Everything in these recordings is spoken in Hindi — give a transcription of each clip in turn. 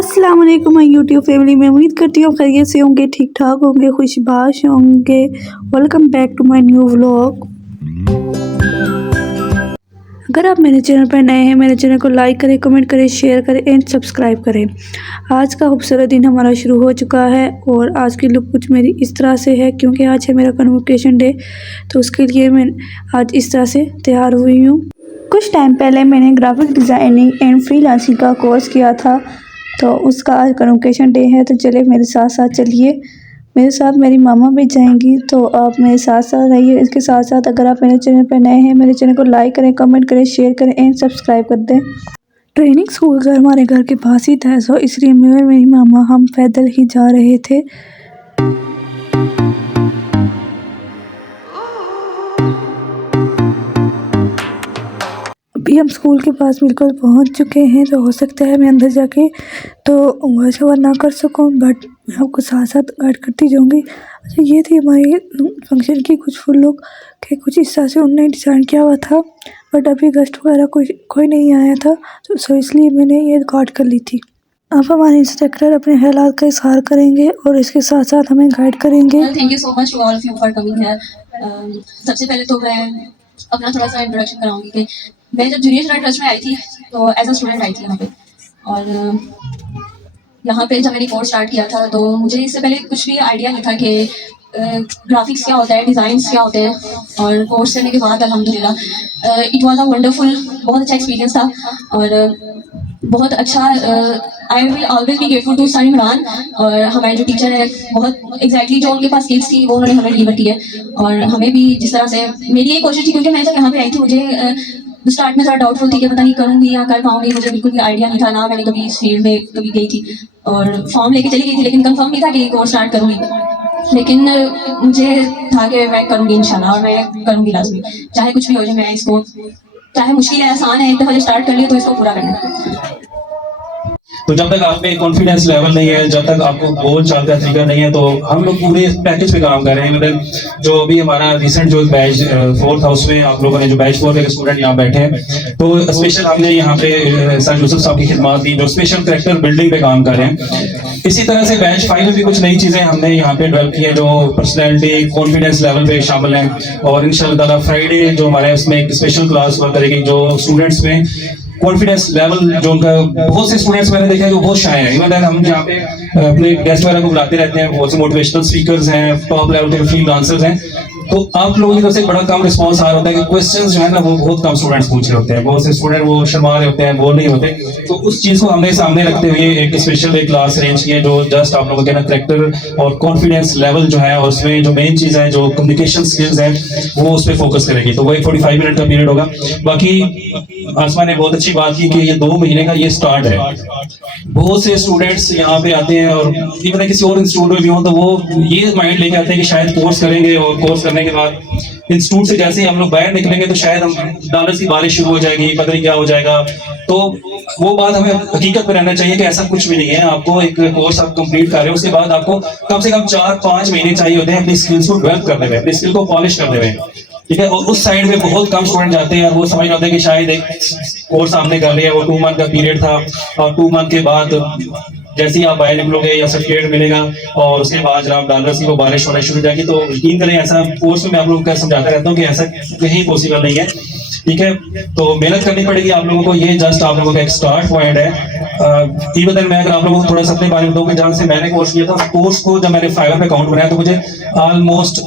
अस्सलाम वालेकुम माय यूट्यूब फैमिली में उम्मीद करती हूँ खैरियत से होंगे, ठीक ठाक होंगे, खुशबाश होंगे। Welcome back to my new vlog. अगर आप मेरे चैनल पर नए हैं, मेरे चैनल को लाइक करें, कमेंट करें, शेयर करें एंड सब्सक्राइब करें। आज का खूबसूरत दिन हमारा शुरू हो चुका है और आज की लुक कुछ मेरी इस तरह से है क्योंकि आज है मेरा कन्वोकेशन डे, तो उसके लिए मैं आज इस तरह से तैयार हुई हूँ। कुछ टाइम पहले मैंने ग्राफिक डिज़ाइनिंग एंड फ्रीलांसिंग का कोर्स किया था, तो उसका आज कन्वोकेशन डे है। तो चले मेरे साथ साथ चलिए, मेरे साथ मेरी मामा भी जाएंगी, तो आप मेरे साथ साथ रहिए। इसके साथ साथ अगर आप मेरे चैनल पर नए हैं, मेरे चैनल को लाइक करें, कमेंट करें, शेयर करें एंड सब्सक्राइब कर दें। ट्रेनिंग स्कूल घर हमारे घर के पास ही था, सो इसलिए मैं और मेरी मामा हम पैदल ही जा रहे थे। अभी हम स्कूल के पास बिल्कुल पहुंच चुके हैं, तो हो सकता है मैं अंदर जाके तो वॉइस ओवर ना कर सकूं, बट मैं आपको साथ साथ गाइड करती जाऊंगी। अच्छा, ये थी हमारी फंक्शन की कुछ फुल लुक के, कुछ इस तरह से उन्होंने डिज़ाइन किया हुआ था, बट अभी गेस्ट वगैरह कोई नहीं आया था, तो सो इसलिए मैंने ये रिकॉर्ड कर ली थी। अब हमारे इंस्ट्रक्टर अपने हालात का इजहार करेंगे और इसके साथ साथ हमें गाइड करेंगे। Thank you so much to all of you for coming here. सबसे पहले तो मैं अपना थोड़ा सा इंट्रोडक्शन कराऊंगी कि मैं जब जूनियर स्टार ट्रस्ट में आई थी तो एज अ स्टूडेंट आई थी यहाँ पे। और यहाँ पे जब मैंने कोर्स स्टार्ट किया था तो मुझे इससे पहले कुछ भी आइडिया नहीं था कि ग्राफिक्स क्या होता है, डिज़ाइंस क्या होते हैं। और कोर्स करने के बाद अल्हम्दुलिल्लाह इट वाज अ वंडरफुल, बहुत अच्छा एक्सपीरियंस था। और बहुत अच्छा, I will always be grateful to sir Imran. और हमारे जो टीचर है, बहुत एग्जैक्टली जो उनके पास स्किल्स थी वो उन्होंने हमें डिलीवर की है। और हमें भी जिस तरह से, मेरी ये कोशिश थी क्योंकि मैं जब यहाँ पे आई थी मुझे स्टार्ट में थोड़ा डाउटफुल थी कि पता नहीं करूँगी या कर पाऊंगी, मुझे बिल्कुल भी आइडिया नहीं था, ना मैंने कभी इस फील्ड में कभी गई थी। और फॉर्म लेके चली गई थी लेकिन कंफर्म नहीं था कि कोर्स स्टार्ट करूँगी। लेकिन मुझे था कि मैं करूँगी इंशाल्लाह, और मैं करूँगी लाजमी, चाहे कुछ भी हो जाए। मैं इसको, चाहे मुश्किल है आसान है, एक दफ़ा जब स्टार्ट कर लिया तो इसको पूरा करना है। तो जब तक आप में कॉन्फिडेंस लेवल नहीं है, जब तक आपको बोल चाल का तरीका नहीं है, तो हम लोग पूरे पैकेज पे काम कर रहे हैं। मतलब जो अभी हमारा रिसेंट जो बैच फोर्थ हाउस में आप लोगों ने जो बैच 4 के स्टूडेंट यहाँ बैठे हैं, तो स्पेशल हमने यहाँ पे सर जोसेफ साहब की खिदमत दी जो स्पेशल करेक्टर बिल्डिंग पे काम कर रहे हैं। इसी तरह से बैच 5 में भी कुछ नई चीजें हमने यहाँ पे डेवलप की है जो पर्सनैलिटी कॉन्फिडेंस लेवल पे शामिल हैं। और इंशाल्लाह फ्राइडे जो हमारे उसमें एक स्पेशल क्लास हुआ करेगी जो स्टूडेंट्स में कॉन्फिडेंस लेवल, जो उनका, बहुत से स्टूडेंट्स मैंने देखा है जो बहुत शाय है। इवन हम जहाँ पे अपने गेस्ट वगैरह को बुलाते रहते हैं, बहुत से मोटिवेशनल स्पीकर्स हैं, टॉप लेवल के फील्ड डांसर्स हैं, तो आप लोगों की तरफ से बड़ा कम रिस्पांस आ रहा होता है कि क्वेश्चंस जो है ना वो बहुत कम स्टूडेंट्स पूछ रहे होते हैं, बहुत से स्टूडेंट वो शर्मा रहे होते हैं, बोल नहीं होते। तो उस चीज को हमने सामने रखते हुए एक स्पेशल एक क्लास अरेंज की है जो जस्ट आप लोगों के ना करेक्टर और कॉन्फिडेंस लेवल जो है, और उसमें जो मेन चीज है जो कम्युनिकेशन स्किल्स है वो उस पर फोकस करेगी। तो वो एक 45 मिनट का पीरियड होगा। बाकी आसमा ने बहुत अच्छी बात की कि ये 2 महीने का ये स्टार्ट है। बहुत से स्टूडेंट्स यहाँ पे आते हैं और इवन किसी और इंस्टीट्यूट में भी हो तो वो ये माइंड लेके आते हैं कि शायद कोर्स करेंगे, और कोर्स करने के बाद इंस्टीट्यूट से जैसे ही हम लोग बाहर निकलेंगे तो शायद हम डॉलर्स की बारिश शुरू हो जाएगी, पता नहीं क्या हो जाएगा। तो वो बात हमें हकीकत पे रहना चाहिए कि ऐसा कुछ भी नहीं है। आपको एक कोर्स आप कंप्लीट कर रहे हो, उसके बाद आपको कम से कम 4-5 महीने चाहिए होते हैं अपनी स्किल्स को डेवलप करने में, अपनी स्किल को पॉलिश करने में, ठीक है। और उस साइड में बहुत कम स्टूडेंट जाते हैं और वो समझ रहे होते हैं कि शायद एक कोर्स आपने कर लिया, वो 2 मंथ का पीरियड था, और 2 मंथ के बाद जैसे ही आप बाहर निकलोगे या सर्टिफिकेट मिलेगा और उसके बाद जब डॉलर्स की वो बारिश होना शुरू हो जाएगी। तो यकीन करें, ऐसा कोर्स में मैं आप लोगों को समझाता रहता हूँ कि ऐसा कहीं पॉसिबल नहीं है, ठीक है। तो मेहनत करनी पड़ेगी आप लोगों को, ये जस्ट आप लोगों का एक स्टार्ट पॉइंट है। इवन मैं अगर आप लोगों को थोड़ा सा अपने बारे में बताऊं कि जहाँ से मैंने कोर्स किया था, कोर्स को जब मैंने फाइवर पे अकाउंट बनाया तो मुझे ऑलमोस्ट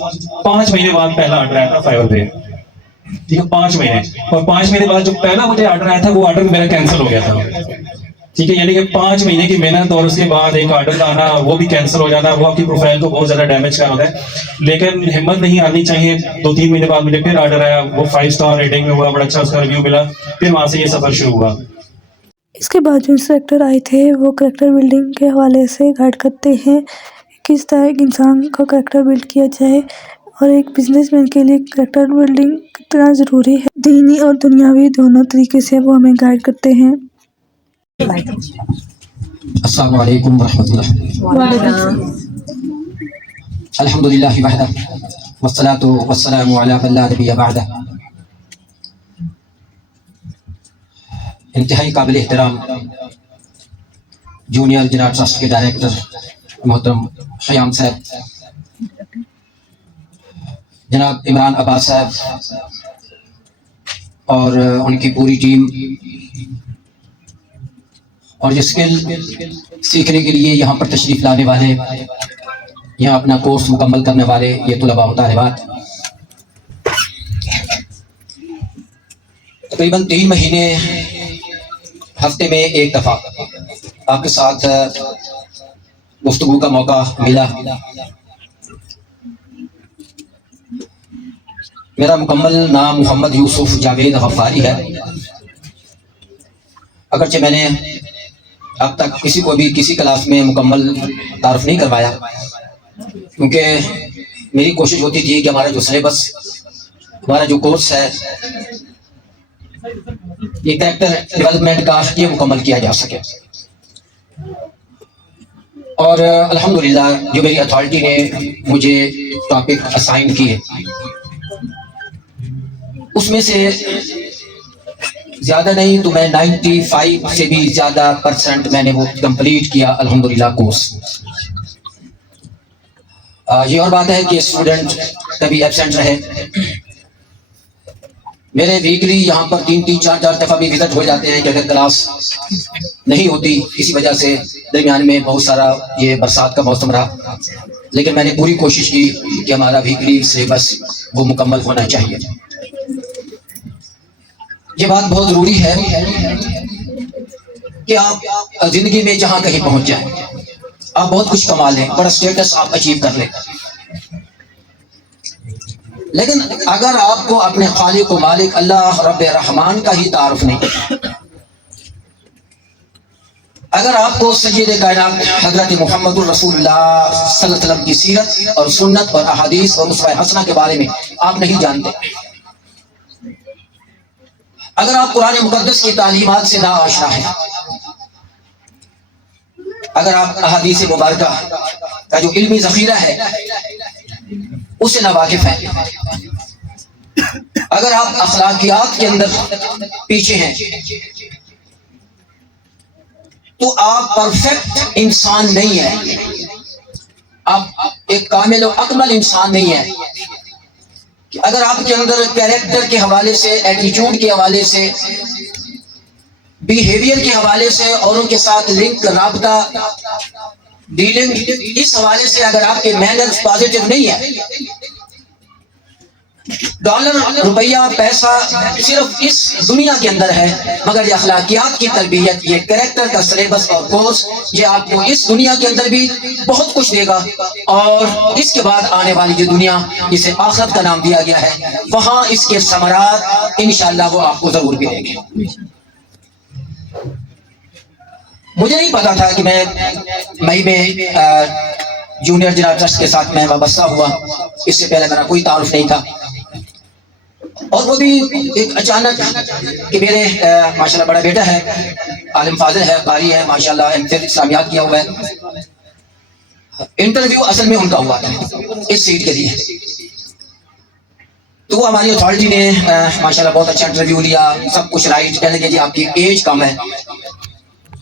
5 महीने बाद पहला ऑर्डर आया था फाइवर पे, ठीक है, 5 महीने। और 5 महीने बाद जो पहला मुझे ऑर्डर आया था वो ऑर्डर मेरा कैंसिल हो गया था, ठीक है। यानी कि 5 महीने की मेहनत और उसके बाद एक ऑर्डर का आना, वो भी कैंसिल हो जाना, वो आपकी प्रोफाइल को बहुत ज्यादा डैमेज कर होता है। लेकिन हिम्मत नहीं आनी चाहिए। 2-3 महीने बाद मुझे फिर ऑर्डर आया, वो 5 स्टार रेटिंग में हुआ, बड़ा अच्छा उसका रिव्यू मिला, फिर वहां से ये सफर शुरू हुआ। इसके बाद जो इंस्ट्रक्टर आए थे वो करेक्टर बिल्डिंग के हवाले से गाइड करते हैं किस तरह एक इंसान का करेक्टर बिल्ड किया जाए, और एक बिजनेसमैन के लिए करेक्टर बिल्डिंग कितना ज़रूरी है, दीनी और दुनियावी दोनों तरीके से वो हमें गाइड करते हैं। अस्सलामु अलैकुम वरहमतुल्लाह। अल्हम्दुलिल्लाह वहदा वस्सलातु वस्सलामु अला मन ला नबिय्य बअदा। इंतहाई काबिल एहतराम जूनियर जिना ट्रस्ट के डायरेक्टर मोहतरम ख़याम साहब, जनाब इमरान अब्बास साहब और उनकी पूरी टीम, और जो स्किल सीखने के लिए यहाँ पर तशरीफ़ लाने वाले, यहाँ अपना कोर्स मुकम्मल करने वाले ये तुलबा व तालिबात, तकरीबन 3 महीने हफ्ते में एक दफ़ा आपके साथ गुफ्तगू का मौका मिला। मेरा मुकम्मल नाम मोहम्मद यूसुफ जावेद गफ्फारी है। अगरचे मैंने अब तक किसी को भी किसी क्लास में मुकम्मल तारुफ नहीं करवाया, क्योंकि मेरी कोशिश होती थी कि हमारा जो सिलेबस, हमारा जो कोर्स है, ये कैरेक्टर डेवलपमेंट का, ये मुकम्मल किया जा सके। और अल्हम्दुलिल्लाह जो मेरी अथॉरिटी ने मुझे टॉपिक असाइन किए, उसमें से ज़्यादा नहीं तो मैं 95 से भी ज़्यादा % मैंने वो कंप्लीट किया अल्हम्दुलिल्लाह कोर्स। ये और बात है कि स्टूडेंट कभी एब्सेंट रहे। मेरे वीकली यहाँ पर 3-4 दफ़ा भी विजिट हो जाते हैं कि अगर क्लास नहीं होती किसी वजह से, दरमियान में बहुत सारा ये बरसात का मौसम रहा, लेकिन मैंने पूरी कोशिश की कि हमारा वीकली सिलेबस वो मुकम्मल होना चाहिए। ये बात बहुत ज़रूरी है कि आप ज़िंदगी में जहाँ कहीं पहुँच जाएं, आप बहुत कुछ कमा लें, बड़ा स्टेटस आप अचीव कर लें, लेकिन अगर आपको अपने खालिक व मालिक अल्लाह रब्ब रहमान का ही तारुफ नहीं, अगर आपको सय्यद कायनात हज़रत मुहम्मदुर रसूलुल्लाह सल्लल्लाहु अलैहि वसल्लम की सीरत और सुन्नत और अहादीस और उसवा हसना के बारे में आप नहीं जानते, अगर आप कुरान मुकद्दस की तालीमात से ना आशना है, अगर आप अहादीस मुबारका का जो इल्मी ज़ख़ीरा है उससे ना वाकिफ है, अगर आप अखलाकियात के अंदर पीछे हैं, तो आप परफेक्ट इंसान नहीं है, आप एक कामिल और अकमल इंसान नहीं है। कि अगर आपके अंदर कैरेक्टर के हवाले से, एटीट्यूड के हवाले से, बिहेवियर के हवाले से, औरों के साथ लिंक, राबता, डीलिंग, इस हवाले से अगर आपके मैनर्स पॉजिटिव नहीं है, डॉलर, रुपया, पैसा सिर्फ इस दुनिया के अंदर है, मगर ये अखलाकियात की तरबियत, ये कैरेक्टर का सिलेबस और कोर्स, ये आपको इस दुनिया के अंदर भी बहुत कुछ देगा, और इसके बाद आने वाली जो दुनिया, जिसे आखिरत का नाम दिया गया है, वहां इसके समरात इंशाअल्लाह वो आपको जरूर मिलेंगे। मुझे नहीं पता था कि मैं मई में जूनियर जिना ट्रस्ट के साथ मैं वाबस्ता हुआ, इससे पहले मेरा कोई तारुफ नहीं था, और वो भी एक अचानक कि मेरे माशाल्लाह बड़ा बेटा है, आलिम फाजिल है, कारी है, माशाल्लाह एमफिल इस्लामियात किया हुआ है। इंटरव्यू असल में उनका हुआ था इस सीट के लिए, तो वो हमारी अथॉरिटी ने माशाल्लाह बहुत अच्छा इंटरव्यू लिया, सब कुछ राइट, कहने लगे जी आपकी एज कम है,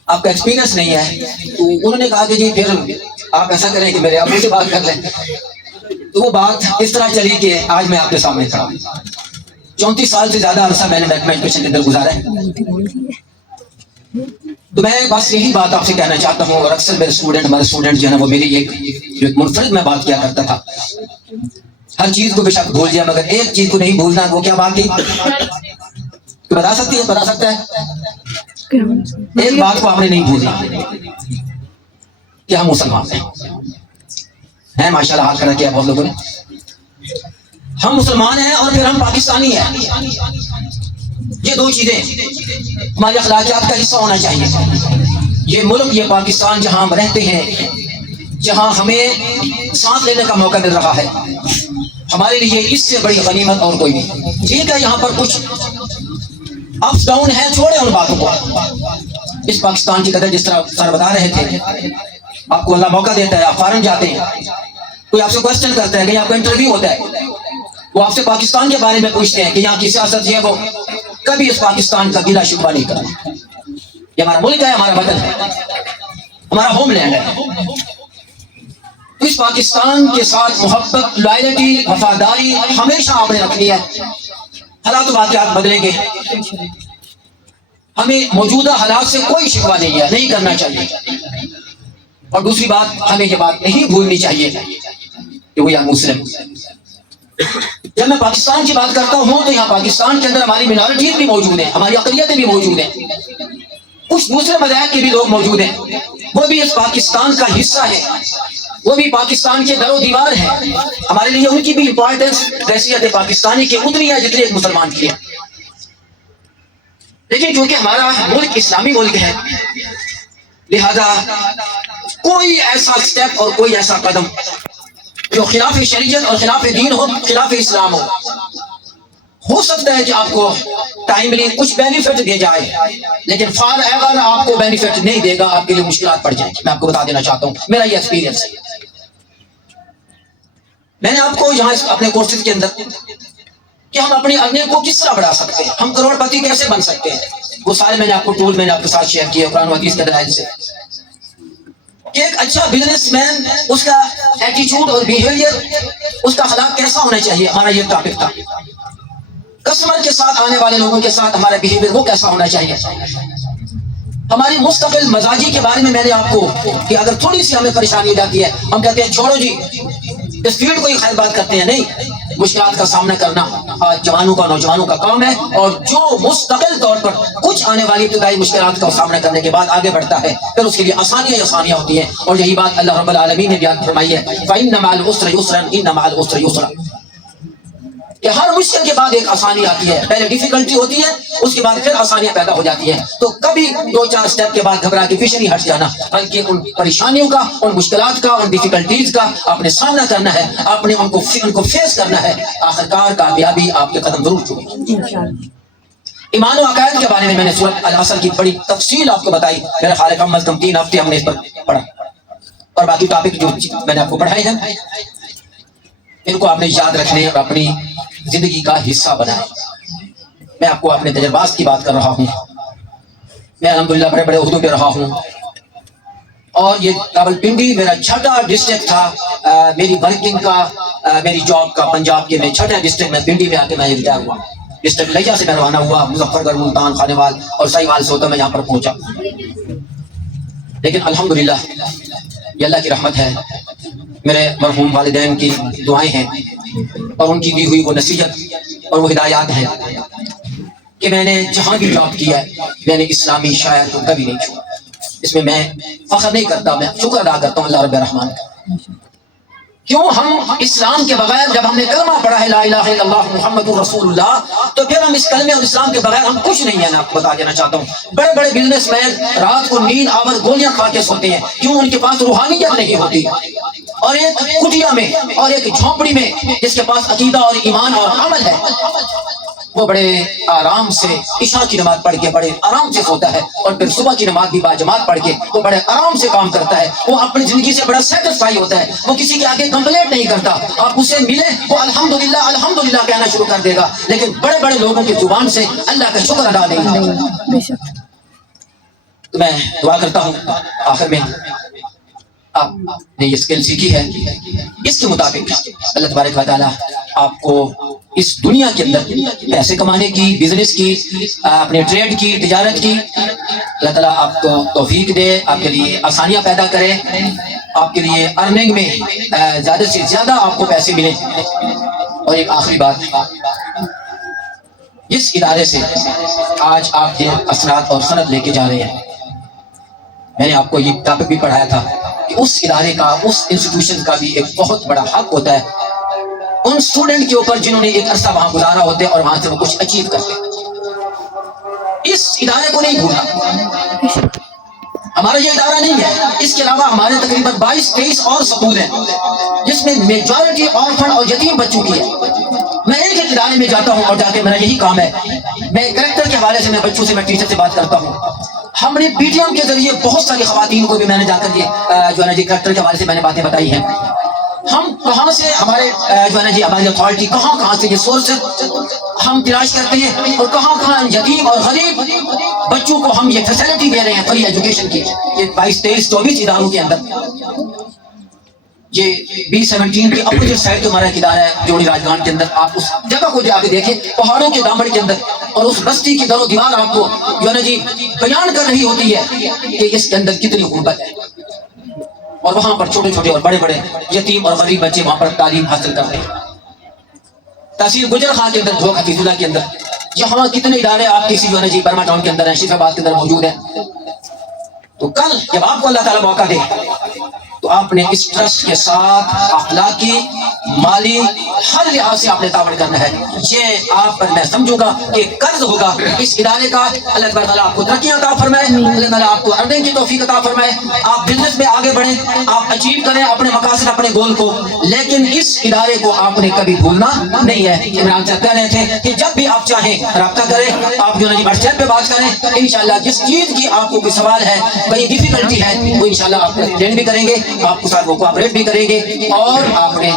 आपका एक्सपीरियंस नहीं है, तो उन्होंने कहा कि जी फिर आप ऐसा करें कि मेरे अबू से बात कर लें। तो वो बात इस तरह चली कि आज मैं आपके सामने खड़ा हूं। 34 साल से ज्यादा अरसा मैंने महकमा एजुकेशन के अंदर गुजारा है, तो मैं बस यही बात आपसे कहना चाहता हूँ, और अक्सर मेरे स्टूडेंट, हमारे स्टूडेंट जो है ना, वो मेरी एक मुनफरिद में बात किया करता था, हर चीज को बेशक भूल जाए मगर एक चीज को नहीं भूलना। वो क्या बात थी, तो बता सकती है, बता सकता है, एक बात को आपने नहीं भूलना कि हम मुसलमान हैं, माशाल्लाह हाथ खड़ा किया बहुत लोगों ने, हम मुसलमान हैं और फिर हम पाकिस्तानी हैं। ये दो चीजें हमारे अखलाकियात का हिस्सा होना चाहिए। ये मुल्क, ये पाकिस्तान जहां हम रहते हैं, जहां हमें सांस लेने का मौका मिल रहा है, हमारे लिए इससे बड़ी गनीमत और कोई नहीं। ठीक है, यहाँ पर कुछ अप्स डाउन है, छोड़े उन बातों को। इस पाकिस्तान की कदर जिस तरह सर बता रहे थे, आपको अल्लाह मौका देता है, आप फॉरेन जाते हैं, कोई आपसे क्वेश्चन करता है, कहीं आपका इंटरव्यू होता है, वो आपसे पाकिस्तान के बारे में पूछते हैं कि यहाँ की सियासत है, वो कभी इस पाकिस्तान का गिला शिकवा नहीं करना। ये हमारा मुल्क है, हमारा वतन है, हमारा होमलैंड है। इस पाकिस्तान के साथ मोहब्बत, लॉयल्टी, वफादारी हमेशा आपने रखनी है। हालात वाक़यात बदलेंगे, हमें मौजूदा हालात से कोई शिकवा नहीं है, नहीं करना चाहिए। और दूसरी बात, हमें ये बात नहीं भूलनी चाहिए कि वी आर मुस्लिम। जब मैं पाकिस्तान की बात करता हूं तो यहाँ पाकिस्तान के अंदर हमारी मिनॉरिटीज भी मौजूद हैं, हमारी अक़लियतें भी मौजूद हैं, कुछ दूसरे मज़ाहिब के भी लोग मौजूद हैं, वो भी इस पाकिस्तान का हिस्सा है, वो भी पाकिस्तान के दरो दीवार है। हमारे लिए उनकी भी इंपॉर्टेंस हैसियत पाकिस्तानी की उतनी है जितनी एक मुसलमान की है। लेकिन क्योंकि हमारा मुल्क इस्लामी मुल्क है, लिहाजा कोई ऐसा स्टेप और कोई ऐसा कदम जो खिलाफ शरीयत और खिलाफ दीन हो, खिलाफ इस्लाम हो सकता है कि आपको टाइमली कुछ बेनिफिट दे जाए, लेकिन फॉर एवर आपको बेनिफिट नहीं देगा, आपके लिए मुश्किलात पड़ जाएगी। मैं आपको बता देना चाहता हूं, मेरा ये एक्सपीरियंस है। मैंने आपको यहाँ अपने कोर्सेज के अंदर कि हम अपनी अर्निंग को किस तरह बढ़ा सकते हैं, हम करोड़पति कैसे बन सकते हैं, वो सारे मैंने आपको टूल मैंने आपके साथ शेयर किया कुरान हदीस के दलाइल से। कि एक अच्छा बिजनेसमैन, उसका एटीट्यूड और बिहेवियर, उसका अखलाक कैसा होना चाहिए, हमारा ये टॉपिक था। कस्टमर के साथ, आने वाले लोगों के साथ हमारा बिहेवियर वो कैसा होना चाहिए। हमारी मुस्तकिल मजाजी के बारे में मैंने आपको कि अगर थोड़ी सी हमें परेशानी हो जाती है, हम कहते हैं छोड़ो जी, इस फील्ड को ही खैर बात करते हैं। नहीं, मुश्किलात का सामना करना आज जवानों का, नौजवानों का काम है, और जो मुस्तकिल तौर पर कुछ आने वाली इब्तिदाई मुश्किलात का सामना करने के बाद आगे बढ़ता है, फिर उसके लिए आसानियां आसानियां होती हैं। और यही बात अल्लाह रब्बुल आलमीन ने बयान फरमाई है, फ़इन्न मअल उसरि युस्रन, इन्न मअल उसरि युस्रा, कि हर मुश्किल के बाद एक आसानी आती है। पहले डिफिकल्टी होती है, उसके बाद फिर आसानियां पैदा हो जाती है। तो कभी 2-4 स्टेप के बाद घबरा के पीछे नहीं हट जाना, बल्कि उन परेशानियों का, उन मुश्किलात का, उन डिफिकल्टीज का आपने सामना करना है, आपने उनको फेस करना है। आखिरकार कामयाबी आपके कदम जरूर चुमेगी। ईमान और अकायद के बारे में मैंने सूरह अल असर की बड़ी तफसील आपको बताई। मेरे ख्याल कम अज कम 3 हफ्ते हमने इस पर पढ़ा, और बाकी टॉपिक जो मैंने आपको पढ़ाए हैं, इनको आपने याद रखने और अपनी जिंदगी का हिस्सा बनाए। मैं आपको अपने तजर्बात की बात कर रहा हूँ। मैं अल्हम्दुलिल्लाह बड़े बड़े उहदों पे रहा हूँ, और ये रावलपिंडी मेरा छठा डिस्ट्रिक्ट था मेरी वर्किंग का, मेरी जॉब का। पंजाब के मैं छठा डिस्ट्रिक्ट में पिंडी में आके मैं रिटायर हुआ। डिस्ट्रिक्ट लिया से मैं रवाना हुआ, मुजफ्फरगढ़, मुल्तान, खानेवाल और सहीवाल से होता मैं यहाँ पर पहुंचा। लेकिन अल्हम्दुलिल्लाह ये अल्लाह की रहमत है, मेरे मरहूम वालिदैन की दुआएं हैं, और उनकी दी हुई वो नसीहत और वो हिदायत है कि मैंने जहां भी जॉब किया है, मैंने इस्लामी शायर को कभी नहीं छुआ। इसमें मैं फख्र नहीं करता, मैं शुक्र अदा करता हूँ अल्लाह रब्बुल रहमान का। क्यों, हम इस्लाम के बगैर, जब हमने कलमा पढ़ा है ला इलाहा इल्लल्लाह मुहम्मदुर रसूलुल्लाह, तो फिर हम इस कलमे और इस्लाम के बगैर हम कुछ नहीं है। मैं आपको बता देना चाहता हूँ, बड़े बड़े बिजनेसमैन रात को नींद आवर गोलियां खा के सोते हैं। क्यों, उनके पास रूहानियत नहीं होती। और एक कुटिया में और एक झोंपड़ी में जिसके पास अकीदा और ईमान और अमल है, वो बड़े आराम से इशा की नमाज पढ़ के बड़े आराम से सोता है, और फिर सुबह की नमाज भी बाजमात पढ़ के वो बड़े आराम से काम करता है। वो अपनी जिंदगी से बड़ा सेटिस्फाई होता है, वो किसी के आगे कंप्लेंट नहीं करता। आप उसे मिले, वो अल्हम्दुलिल्लाह अल्हम्दुलिल्लाह कहना शुरू कर देगा। लेकिन बड़े बड़े लोगों की जुबान से अल्लाह का शुक्र अदा नहीं होगा। तो मैं दुआ करता हूँ आखिर में आपने ये स्किल सीखी है, इसके मुताबिक अल्लाह तबारक व तआला आपको इस दुनिया के अंदर पैसे कमाने की, बिजनेस की, अपने ट्रेड की, तिजारत की, अल्लाह ताला आपको तौफीक दे, आपके लिए आसानियां पैदा करे, आपके लिए अर्निंग में ज्यादा से ज्यादा आपको पैसे मिले। और एक आखिरी बात, जिस इदारे से आज आप ये असरात और सनद लेके जा रहे हैं, मैंने आपको ये टॉपिक भी पढ़ाया था कि उस इदारे का, उस इंस्टीट्यूशन का भी एक बहुत बड़ा हक होता है उन स्टूडेंट के ऊपर जिन्होंने एक अरसा वहां गुजारा होते हैं और वहां से वो कुछ अचीव करते। इस इदारे को नहीं भूलना। हमारा ये इदारा नहीं है, इसके अलावा हमारे तकरीबन 22-23 और स्कूल हैं जिसमें मेजॉरिटी ऑर्फन और यतीम बच्चों की है। मैं एक इदारे में जाता हूँ और जाके मेरा यही काम है, मैं करेक्टर के हवाले से, मैं बच्चों से, मैं टीचर से बात करता हूँ। हमने पीटीएम के जरिए बहुत सारी खवातीन को भी मैंने जाकर के जो है ना जी करेक्टर के हवाले से मैंने बातें बताई हैं। हम कहाँ से, हमारे जो है ना जी हमारी अथॉरिटी कहाँ से ये सोर्स हम तलाश करते हैं, और कहाँ यतीम और गरीब बच्चों को हम ये फैसिलिटी दे रहे हैं फ्री एजुकेशन की, ये 22, 23, 24 इदारों के अंदर, ये B17 के अपोजिट साइड जो हमारा एक इदारा है जोड़ी राजगान के अंदर, आप उस जगह को जाके देखें, पहाड़ों के दामन के अंदर, और उस बस्ती की दरो दीवार आपको जो है ना जी बयान कर रही होती है कि इसके अंदर कितनी गुर्बत है। और वहां पर छोटे छोटे और बड़े बड़े यतीम और गरीब बच्चे वहां पर तालीम हासिल कर रहे हैं। तहसील गुजर खां के अंदर, ढोक हफीजुल्लाह के अंदर, यहाँ कितने इदारे आपके जो है ना जी बर्मा टाउन के अंदर है, शिफाबाद के अंदर मौजूद है। तो कल जब आपको अल्लाह ताला मौका दे तो आपने इस ट्रस्ट के साथ अखलाकी, माली, हर लिहाज से आपने तावन करना है। ये आप पर मैं समझूंगा कि कर्ज होगा इस इदारे का। अल्लाह ताला आपको तरक्कियां अता फरमाए, अल्लाह ताला आपको अर्निंग की तौफीक अता फरमाए, आप बिजनेस में आगे बढ़ें, आप अचीव करें अपने मकासद, अपने गोल को। लेकिन इस इदारे को आपने कभी भूलना नहीं है। इमरान साहब कह रहे थे कि जब भी आप चाहें रब्ता करें, आप जो है व्हाट्सएप पे बात करें, इंशाल्लाह जिस चीज की आपको कोई सवाल है, कोई डिफिकल्टी है, वो इंशाल्लाह आप एक्सप्लेन भी करेंगे, आपके साथ वो कोऑपरेट भी करेंगे। और आपने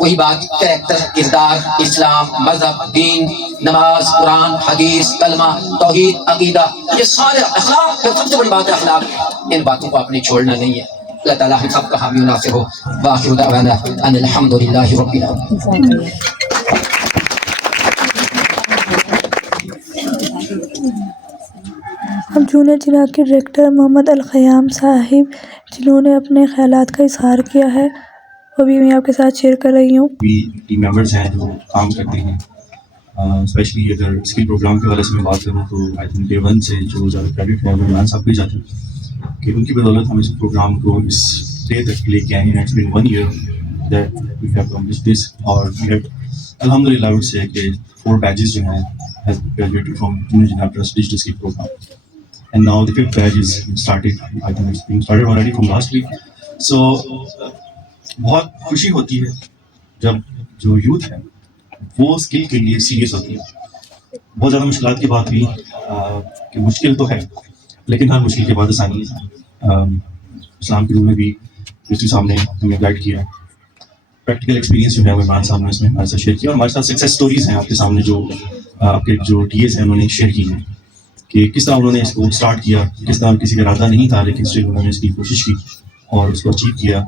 वही बात, कैरेक्टर, किरदार, इस्लाम, मजहब, दीन, नमाज, कुरान, हदीस, कलमा, तौहीद, अकीदा, ये सारे अखलाक, सबसे बड़ी बात है अखलाक। इन बातों को आपने छोड़ना नहीं है। अल्लाह ताला हम सबका हामी और नासिर हो। वाखिरु दअवाना अनिल हम्दुलिल्लाहि रब्बिल आलमीन। अब जूनियर जिला के डायरेक्टर मोहम्मद अल ख़याम साहिब, जिन्होंने अपने ख्यालात का इजहार किया है, वो भी मैं आपके साथ शेयर कर रही हूँ। भी टीम मेंबर्स हैं जो काम करते हैं, स्पेशली अगर स्किल प्रोग्राम के वाले से मैं बात करूँ तो आई थिंक डे 1 से जो ज़्यादा क्रेडिट है वो इमरान साहब को ही जाता है कि उनकी बदौलत हम इस प्रोग्राम को इस डे तक लेके आए हैं। It's been 1 year that we have accomplished this, और वी हैव अल्हम्दुलिल्लाह आई वुड से कि 4 बैचेस जो हैं have graduated from junior Zila trust digital skill program, and now the 5th batch is started. I think it's being started already from last week. So बहुत खुशी होती है जब जो यूथ है वो स्किल के लिए सीरियस होती है। बहुत ज़्यादा मुश्किलात की बात हुई कि मुश्किल तो है, लेकिन हर मुश्किल के बाद आसानी है। इस्लाम के रूल में भी दूसरी सामने हमें गाइड किया, प्रैक्टिकल एक्सपीरियंस जो है इमरान साहब ने इसमें हमारे साथ शेयर किया, और हमारे साथ सक्सेस स्टोरीज हैं आपके सामने जो आपके जो टीएस हैं उन्होंने शेयर की हैं कि किस तरह उन्होंने इसको स्टार्ट किया, किस तरह किसी का इरादा नहीं था लेकिन स्टिल उन्होंने इसकी कोशिश की और उसको अचीव किया।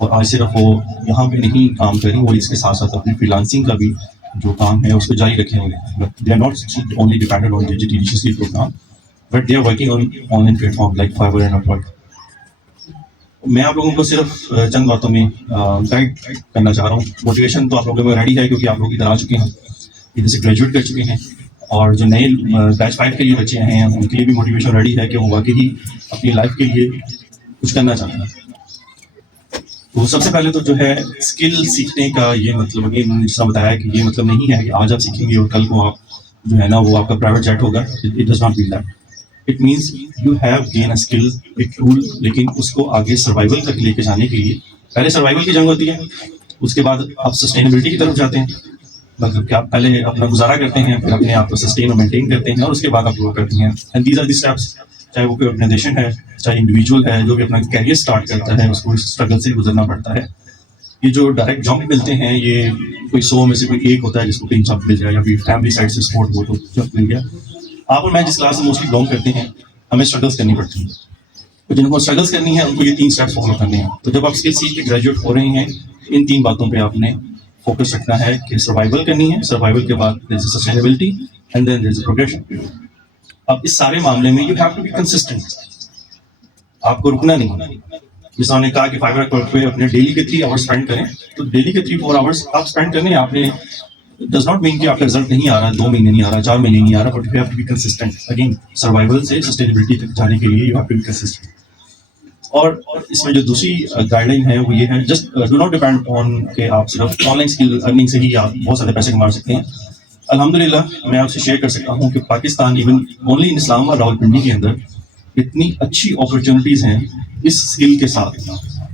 और आज सिर्फ वो यहाँ पे नहीं काम करें, वो इसके साथ साथ अपनी फ्रीलांसिंग का भी जो काम है उसको जारी रखे हुए हैं। They are not only dependent on digital program, but they are working on online platform like Fiverr and Upwork. मैं आप लोगों को सिर्फ चंद बातों में गाइड करना चाह रहा हूँ। मोटिवेशन तो आप लोगों को रेडी है क्योंकि आप लोग इधर आ चुके हैं, इधर से ग्रेजुएट कर चुके हैं, और जो नए बैच 5 के लिए बच्चे हैं उनके लिए भी मोटिवेशन रेडी है कि वो वाकई ही अपनी लाइफ के लिए कुछ करना चाहते हैं। तो सबसे पहले तो जो है स्किल सीखने का ये मतलब, अभी उन्होंने जिस तरह बताया कि ये मतलब नहीं है कि आज आप सीखेंगे और कल को आप जो है ना वो आपका प्राइवेट जेट होगा। It does not mean that. It means you have gain a skill, एक टूल, लेकिन उसको आगे सर्वाइवल तक लेके जाने के लिए पहले सर्वाइवल की जंग होती है, उसके बाद आप सस्टेनेबिलिटी की तरफ जाते हैं, मतलब कि आप पहले अपना गुजारा करते हैं, फिर अपने आप को सस्टेन और मेंटेन करते हैं, और उसके बाद आप वो करते हैं। And these are the steps, चाहे वो कोई ऑर्गेनाइजेशन है, चाहे इंडिविजुअल है, जो भी अपना कैरियर स्टार्ट करता है उसको इस स्ट्रगल से गुजरना पड़ता है। ये जो डायरेक्ट जॉब मिलते हैं ये कोई 100 में से कोई एक होता है जिसको कहीं जॉब मिल जाए, या फिर फैमिली साइड से सपोर्ट हो तो जॉब मिल गया। आप और मैं जिस क्लास में मोस्टली बिलोंग करते हैं हमें स्ट्रगल्स करनी पड़ती हैं, तो जिनको स्ट्रगल्स करनी है उनको ये 3 स्टेप्स फॉलो करने हैं। तो जब आप स्किल सीख के ग्रेजुएट हो रहे हैं, इन 3 बातों पे आपने फोकस रखना है कि सर्वाइवल करनी है, सर्वाइवल के बाद there is sustainability and then there is progression. अब इस सारे मामले में you have to be consistent, आपको रुकना नहीं। जिस ने कहा कि 5 आवर पे अपने डेली के 3 आवर्स स्पेंड करें, तो डेली के 3-4 आवर्स आप स्पेंड करने आपने डज नॉट मीन कि आपका रिजल्ट नहीं आ रहा, 2 महीने नहीं आ रहा, 4 महीने नहीं आ रहा, but you have to be consistent. Again survival से सस्टेनेबिलिटी तक जाने के लिए you have to be consistent. और इसमें जो दूसरी गाइडलाइन है वो ये है, just do not depend on कि आप सिर्फ ऑनलाइन स्किल अर्निंग से ही आप बहुत सारे पैसे कमा सकते हैं। अल्हम्दुलिल्लाह मैं आपसे शेयर कर सकता हूँ कि Pakistan even only in Islamabad Rawalpindi के अंदर इतनी अच्छी अपॉर्चुनिटीज़ हैं इस स्किल के साथ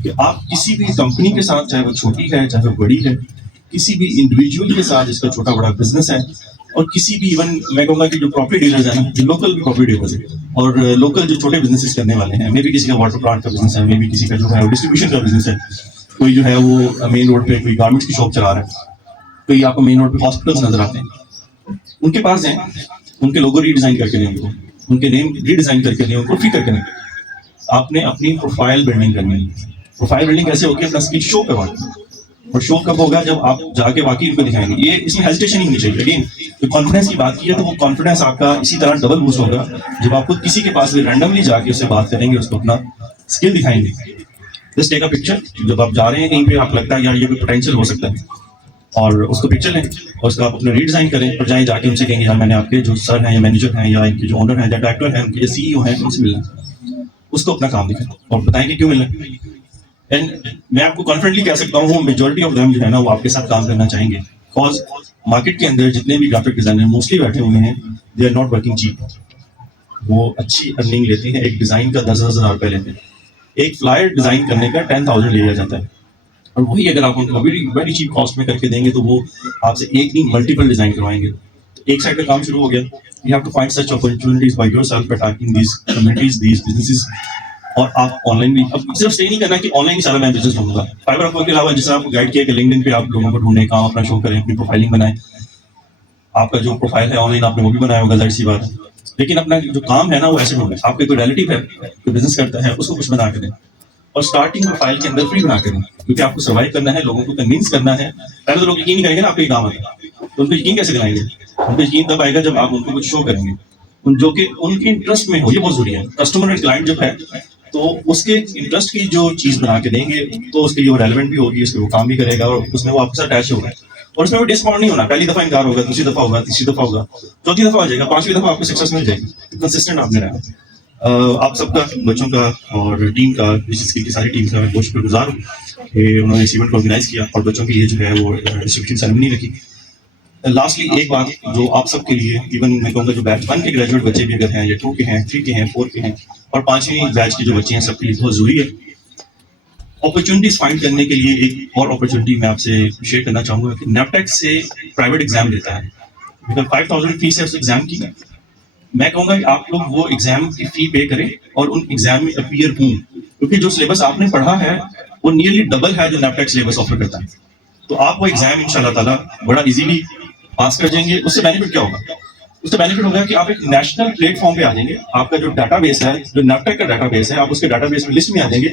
कि आप किसी भी कंपनी के साथ, चाहे वो छोटी है चाहे वो बड़ी है, किसी भी इंडिविजुअल के साथ जिसका छोटा बड़ा बिजनेस है, और किसी भी इवन मैं कहूँगा कि जो प्रॉपर्टी डीलर्स हैं, जो लोकल प्रॉपर्टी डीलर्स हैं और लोकल जो छोटे बिजनेसेस करने वाले हैं, मे भी किसी का वाटर प्लांट का बिजनेस है, मे भी किसी का जो है डिस्ट्रीब्यूशन का बिजनेस है, कोई जो है वो मेन रोड पे कोई गारमेंट्स की शॉप चला रहा है, कोई आपको मेन रोड पे हॉस्पिटल्स नजर आते हैं, उनके पास हैं, उनके लोगो रीडिजाइन करके दें उनको, उनके नेम रीडिज़ाइन करके नहीं, उनको फ्री करके नहीं, आपने अपनी प्रोफाइल बिल्डिंग करनी है। प्रोफाइल बिल्डिंग कैसे होगी? अपना स्किल शो करवाना, और शो कब होगा? जब आप जाके वाकई इनको दिखाएंगे। ये इसमें हेजिटेशन ही नहीं चाहिए। अगेन जो कॉन्फिडेंस की बात की है, तो वो कॉन्फिडेंस आपका इसी तरह डबल बूस्ट होगा जब आप खुद किसी के पास भी रैंडमली जाके उससे बात करेंगे, उसको अपना स्किल दिखाएंगे। Just take a picture. जब आप जा रहे हैं कहीं पे, आपको लगता है यार ये कोई पोटेंशियल हो सकता है, और उसको पिक्चर लें और उसका आप अपना रीडिज़ाइन करें, और जाएँ जाके उनसे कहेंगे यार मैंने आपके जो सर हैं या मैनेजर हैं या इनके जो ओनर हैं या डायरेक्टर हैं, उनके सीईओ हैं, उनसे मिलना, उसको अपना काम दिखाएं और बताएंगे क्यों मिलना। एंड मैं आपको कॉन्फिडेंटली कह सकता हूँ मेजॉरिटी ऑफ देम जो है ना, वो आपके साथ काम करना चाहेंगे। बिकॉज मार्केट के अंदर जितने भी ग्राफिक डिजाइनर मोस्टली बैठे हुए हैं, they are not working cheap. वो अच्छी अर्निंग लेते हैं। एक डिज़ाइन का 10,000 रुपये लेते हैं, एक फ्लायर डिज़ाइन करने का 10,000 लिया जाता है, और वही अगर आप उनको वेरी चीप कॉस्ट में करके देंगे तो वो आपसे एक नहीं मल्टीपल डिज़ाइन करवाएंगे। तो एक साइड का काम शुरू हो गया। You have to find such opportunities by yourself, attacking these communities, these businesses. और आप ऑनलाइन भी, अब सिर्फ स्टे नहीं करना कि ऑनलाइन ही सारा मैं बिजनेस ढूंढूंगा। फाइबर अपवर्क के अलावा जैसे आपको गाइड किया कि लिंक्डइन पे आप लोगों को ढूंढने, काम अपना शो करें, अपनी प्रोफाइलिंग बनाएं। आपका जो प्रोफाइल है ऑनलाइन आपने वो भी बनाया होगा, जाहिर सी बात है। लेकिन अपना जो काम है ना, वो ऐसे ढूंढें। आपके कोई रिलेटिव है जो बिजनेस करता है, उसको कुछ बना के दें, और स्टार्टिंग प्रोफाइल के अंदर फ्री बना के दें, क्योंकि आपको सर्वाइव करना है, लोगों को कन्विंस करना है। पहले तो लोग यकीन नहीं करेंगे ना आपके काम आएगा, तो उनको यकीन कैसे दिलाएंगे? उनको यकीन तब आएगा जब आप उनको कुछ शो करेंगे जो कि उनके इंटरेस्ट में हो। ये बहुत जरूरी है। कस्टमर एंड क्लाइंट जब है तो उसके इंटरेस्ट की जो चीज बना के देंगे तो उसके लिए वो रेलेवेंट भी होगी, उसके वो काम भी करेगा, और उसमें वो आपके साथ अटैच होगा। और उसमें वो डिस्काउंट नहीं होना। पहली दफा इनकार होगा, दूसरी दफा होगा, तीसरी दफा होगा, चौथी दफा आ जाएगा, पांचवी दफा आपको सक्सेस मिल जाएगी। कंसिस्टेंट आपने रहना। आप सबका, बच्चों का और टीम का, बिजनेस की सारी टीम का बहुत शुक्रगुजार हूँ कि उन्होंने इस इवेंट को ऑर्गेनाइज किया और बच्चों के लिए जो है वो डिस्ट्रीब्यूशन सेरेमनी रखी। लास्टली एक बात जो आप सबके लिए, इवन मैं कहूँगा जो बैच 1 के ग्रेजुएट बच्चे भी अगर हैं, या 2 के हैं, 3 के हैं, 4 के हैं, और 5वीं बैच के जो बच्चे हैं, सबके लिए बहुत जरूरी है। अपॉर्चुनिटीज फाइंड करने के लिए एक और अपॉर्चुनिटी मैं आपसे शेयर करना चाहूँगा कि नेपटेक से प्राइवेट एग्जाम लेता है। 5,000 फीस है उस एग्जाम की। मैं कहूँगा कि आप लोग वो एग्जाम की फी पे करें और उन एग्जाम में अपीयर हों, क्योंकि जो सिलेबस आपने पढ़ा है वो नियरली डबल है जो नेपटेक सिलेबस ऑफर करता है। तो आप वो एग्जाम इंशाल्लाह ताला बड़ा इजीली पास कर जाएंगे। उससे बेनिफिट क्या होगा? उससे बेनिफिट होगा कि आप एक नेशनल प्लेटफॉर्म पे आ जाएंगे। आपका जो डाटाबेस है, जो नेपटेक का डाटाबेस है, आप उसके डाटाबेस में लिस्ट में आ जाएंगे।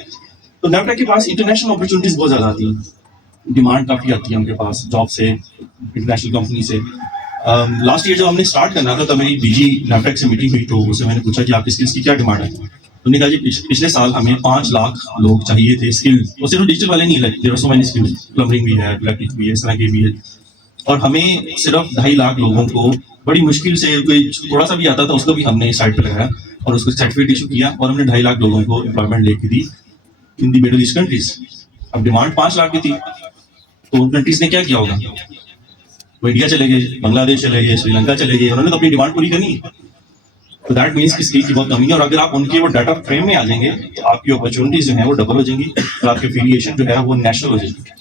तो नेपटेक के पास इंटरनेशनल अपॉर्चुनिटीज बहुत ज्यादा आती हैं, डिमांड काफी आती है उनके पास जॉब से, इंटरनेशनल कंपनी से। लास्ट ईयर जब हमने स्टार्ट करना था, तो मेरी डीजी नेपटेक से मीटिंग हुई, तो उससे मैंने पूछा कि आपकी स्किल्स की क्या डिमांड है। उन्होंने कहा जी पिछले साल हमें 5 लाख लोग चाहिए थे स्किल, और सिर्फ डिजिटल वाले नहीं, like there are so many skills, plumbing भी है, इलेक्ट्रिक भी है, इस तरह की भी है। और हमें सिर्फ 2.5 लाख लोगों को बड़ी मुश्किल से, कोई थोड़ा सा भी आता था उसको भी हमने साइट पे लगाया और उसको सर्टिफिकेट इशू किया, और हमने 2.5 लाख लोगों को एम्प्लॉयमेंट लेके दी इन दी मिडिल ईस्ट कंट्रीज। अब डिमांड 5 लाख की थी, तो उन कंट्रीज ने क्या किया होगा? वो इंडिया चले गए, बांग्लादेश चले गए, श्रीलंका चले गए, उन्होंने तो अपनी डिमांड पूरी करनी है। तो दैट मीन्स कि स्किल की बहुत कमी है, और अगर आप उनके वो डाटा फ्रेम में आ जाएंगे तो आपकी अपॉर्चुनिटीज जो है वो डबल हो जाएंगी, और आपकी एफिलिएशन जो है वो नेशनल हो जाएगी।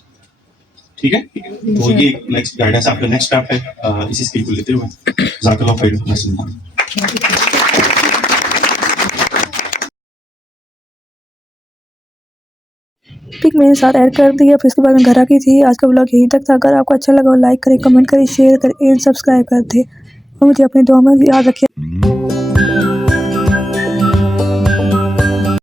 ठीक है, तो ये नेक्स्ट गाइडेंस आपका नेक्स्ट स्टेप है इसी स्किल को लेते हुए। जज़ाकल्लाह खैर। पिक मेरे साथ ऐड कर दिया, फिर उसके बाद मैं घर आ गई थी। आज का ब्लॉग यहीं तक था। अगर आपको अच्छा लगा हो लाइक करें, कमेंट करें, शेयर करें एंड सब्सक्राइब कर दें, और मुझे अपनी दुआ में याद रखें।